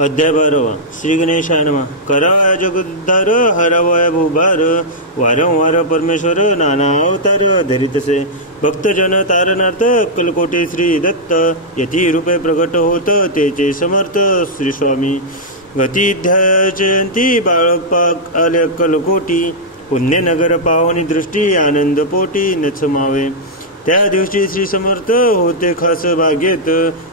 अध्याय 12 श्री गणेशाय नमः. करावया जगद्धार हरावया भूभार, वारंवार परमेश्वर नाना अवतार धरितसे. भक्तजन तारणार्थ अक्कलकोटी श्री दत्त, यती रूपे प्रकट होत तेचे समर्थ श्री स्वामी. गतीध्याय जयंती बाळपाक आले अक्कलकोटी, पुण्यनगर पावनी दृष्टी आनंद पोटी न समावे. त्या दिवशी श्री समर्थ होते खास बागेत,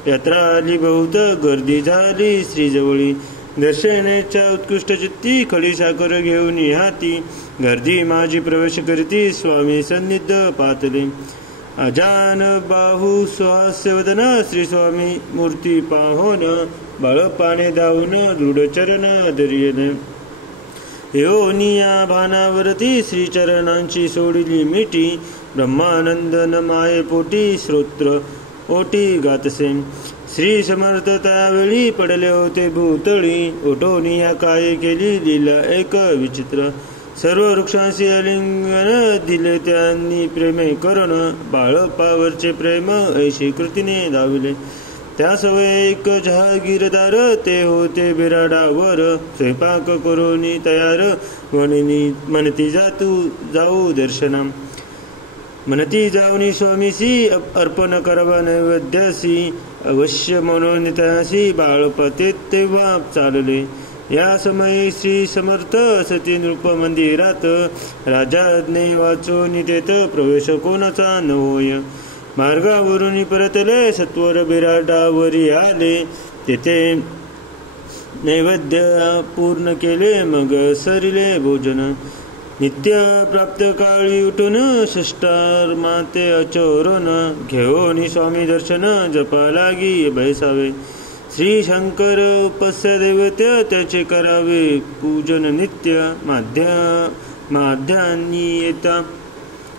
यात्रा आली बहुत गर्दी झाली श्रीजवळी. दर्शनेच्या उत्कृष्ट चित्ती खडी साखर घेऊन हाती, गर्दी माझी प्रवेश करती स्वामी सन्निध पातले. अजान बाहू सुहास्यवदन श्री स्वामी मूर्ती पाहोन, बाळपाने धावून दृढ चरण धरियले. योनिया भानावरती श्रीचरणांची सोडिली मिठी, ब्रह्मानंद न माये पोटी श्रोत्र ओटी गातसे. श्री समर्थ त्यावेळी पडले होते भूतळी, ओटोनिया काय केली लीला एक विचित्र. सर्व वृक्षांशी अलिंगन दिले त्यांनी प्रेमे करण, बाळपावरचे प्रेम ऐशी कृतीने दाविले. त्या सवय एक जहागीरदार ते होते बिराडावर, स्वयंपाक करोनी तयार म्हणती जाऊ दर्शना. म्हणती जाऊनी स्वामीसी अर्पण करावा नैवेद्यासी, अवश्य म्हणून त्यासी बाळपते तेव्हा चालले. या समयी श्री समर्थ सती नृप मंदिरात, राजाज्ञे वाचून तेथ प्रवेश कोणाचा न होय. मार्गावरून परतले सत्वर बिराडावरी आले, तेथे नैवेद्य पूर्ण केले मग सरिले भोजन. नित्य प्राप्त काळी उठून षष्टार माते अचोरण, घेऊन स्वामी दर्शन जपा लागी बैसावे. श्री शंकर उपस्य दैवत्य त्याचे करावे पूजन नित्य. माध्यान्नी येता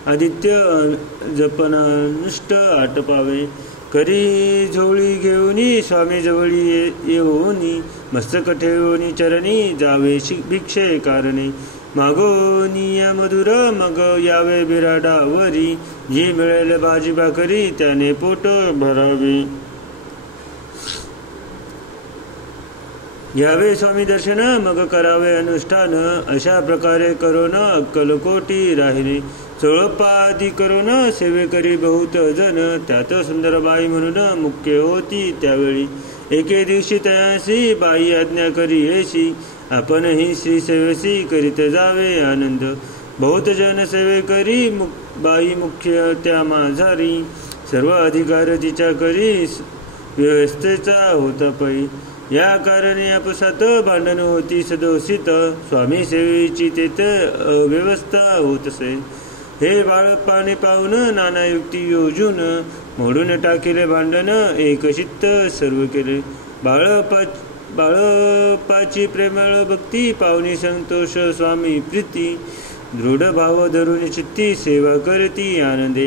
आदित्य जपनानुष्ट आटपावे. करी झोळी घेऊनी स्वामी जवळी येऊनी, मस्तक ठेवूनी चरणी जावे भिक्षे कारणे. मागोनिया मधुर मग यावे बिराडावरी, जी मिळेल भाजी भाकरी त्याने पोट भरावे. घ्यावे स्वामी दर्शन मग करावे अनुष्ठान, अशा प्रकारे करून अक्कलकोटी राहिले. चोळपादी करून सेवेकरी बहुत जन, त्यात सुंदरबाई म्हणून मुख्य होती त्यावेळी. एके दिवशी त्यासी बाई आज्ञा करी येशी, आपणही श्री सेवेसी करीत जावे आनंद. बहुत जन सेवे करी बाई मुख्य त्या माझारी, सर्व अधिकार तिच्या करी व्यवस्थेचा होता पै. या कारणे आपसात भांडण होती सदोषित, स्वामी सेवेची तेथ अव्यवस्था होतसे. हे बाळपाने पाहून नाना युक्ती योजून, मोडून टाकेले भांडण एक चित्त सर्व केले. बाळपाची प्रेमळ भक्ती पाहुणी संतोष स्वामी प्रीती, दृढ भाव धरून चित्ती सेवा करती आनंदे.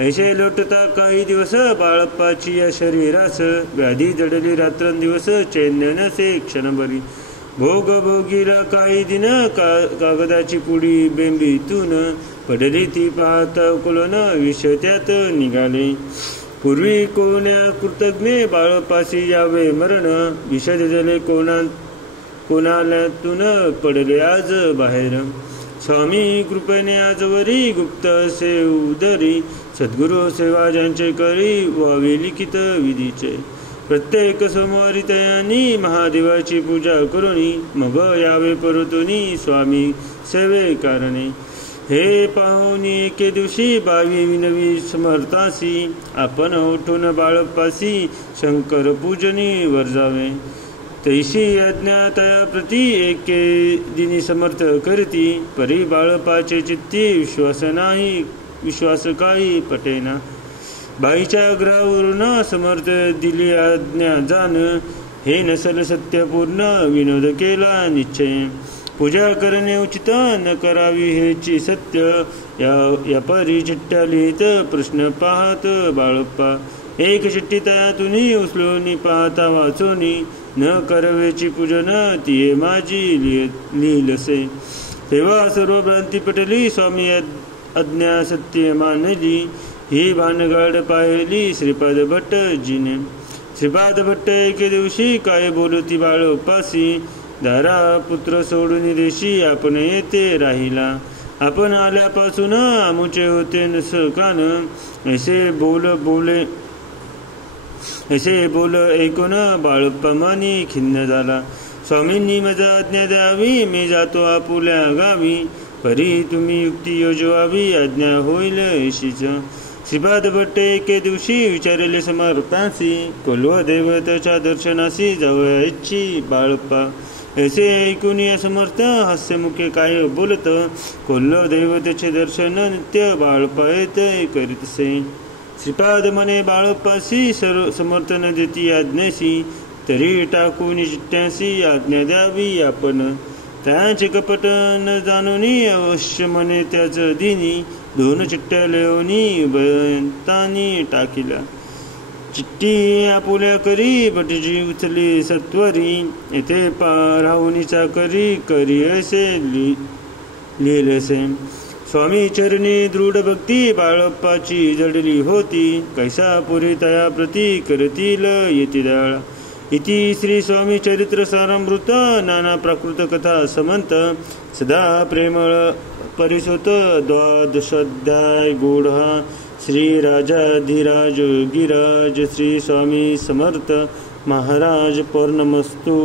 ऐसे लोटता काही दिवस बाळप्पाची या शरीरास, व्याधी जडली रात्रंदिवस चैन्य नसे क्षणभरी. भोग भोगीला काही दिन कागदाची पुडी बेंबीतून, पडली ती पाहता उकलन विष त्यात निघाले. पूर्वी कोण्या कृतज्ञे बाळपाशी यावे मरण, विषद जले कोणालातून पडले आज बाहेर. स्वामी कृपेने आजवरी गुप्त असे उदरी, सद्गुरु सेवा ज्यांचे करी व्हावी लिखित विधीचे. प्रत्येक सोमवारी तयानी महादेवाची पूजा करुनी, मग यावे परतुनी स्वामी सेवे कारणे. हे पाहुनी एके दिवशी बावी विनवी समर्थासी, आपण उठून बाळपासी शंकर पूजनी वर्जावे. तैशी आज्ञा तया प्रती एके दिनी समर्थ करती, परी बाळपाचे चित्ती विश्वास काही पटेना. बाईच्या ग्रहावरून समर्थ दिली आज्ञा जाण, हे नसल सत्यपूर्ण विनोद केला निश्चय. पूजा करणे उचित न करावी हेची सत्य, या परी चिठ्ठ्या लिहित प्रश्न पाहत बाळप्पा. एक चिठ्ठी तयातून उचलून पाहता वाचोनी, न करवेची पूजन तिये माझी लिहिलसे. तेव्हा सर्व भ्रांती पटली स्वामी आज्ञा सत्य मानली, ही भानगड पाहिली श्रीपाद भट्टजीने. श्रीपाद भट्ट एके दिवशी काय बोलती बाळोपासी, दारा पुत्र सोडून देशी आपण येते राहिला. आपण आल्यापासून आमुचे होते नस कान, ऐसे बोल ऐकून बाळप्पा मानी खिन्न झाला. स्वामींनी माझा आज्ञा द्यावी, मी जातो आपुल्या गावी. परी तुम्ही युक्ती योजवावी, आज्ञा होईल ऐशीच. श्रीपाद भट्ट एके दिवशी विचारले समर्थांसी, कोल्व देवतेच्या दर्शनासी जावयाची बाळप्पा. ऐसे ऐकून समर्थ हास्यमुखे काय बोलत, कोल्व देवतेचे दर्शन नित्य बाळप्पा येते करीतसे. श्रीपाद म्हणे बाळप्पासी, समर्थ न देती आज्ञेसी, तरी टाकून चिट्ट्यासी आज्ञा द्यावी आपण. त्याचे कपट न जाणूनी अवश्य म्हणे त्याच दिनी, 2 चिठ्ठ्या लेवनी बंतानी टाकिल्या. चिठ्ठी आपुल्या करी भटजी उचली सत्वरी, येथे राहुनीचा करी असे लिहिलेसे. स्वामी चरणी दृढ भक्ती बाळप्पाची जडली होती, कैसा पुरी तया प्रती करतील येती दयाळा. इति श्री स्वामी चरित्र सारामृत नाना प्राकृत कथा समंत, सदा प्रेमळ परिसोत 12 गूढा. श्री राजाधिराज गिराज श्री स्वामी समर्थ महाराज पौर्णमस्तु.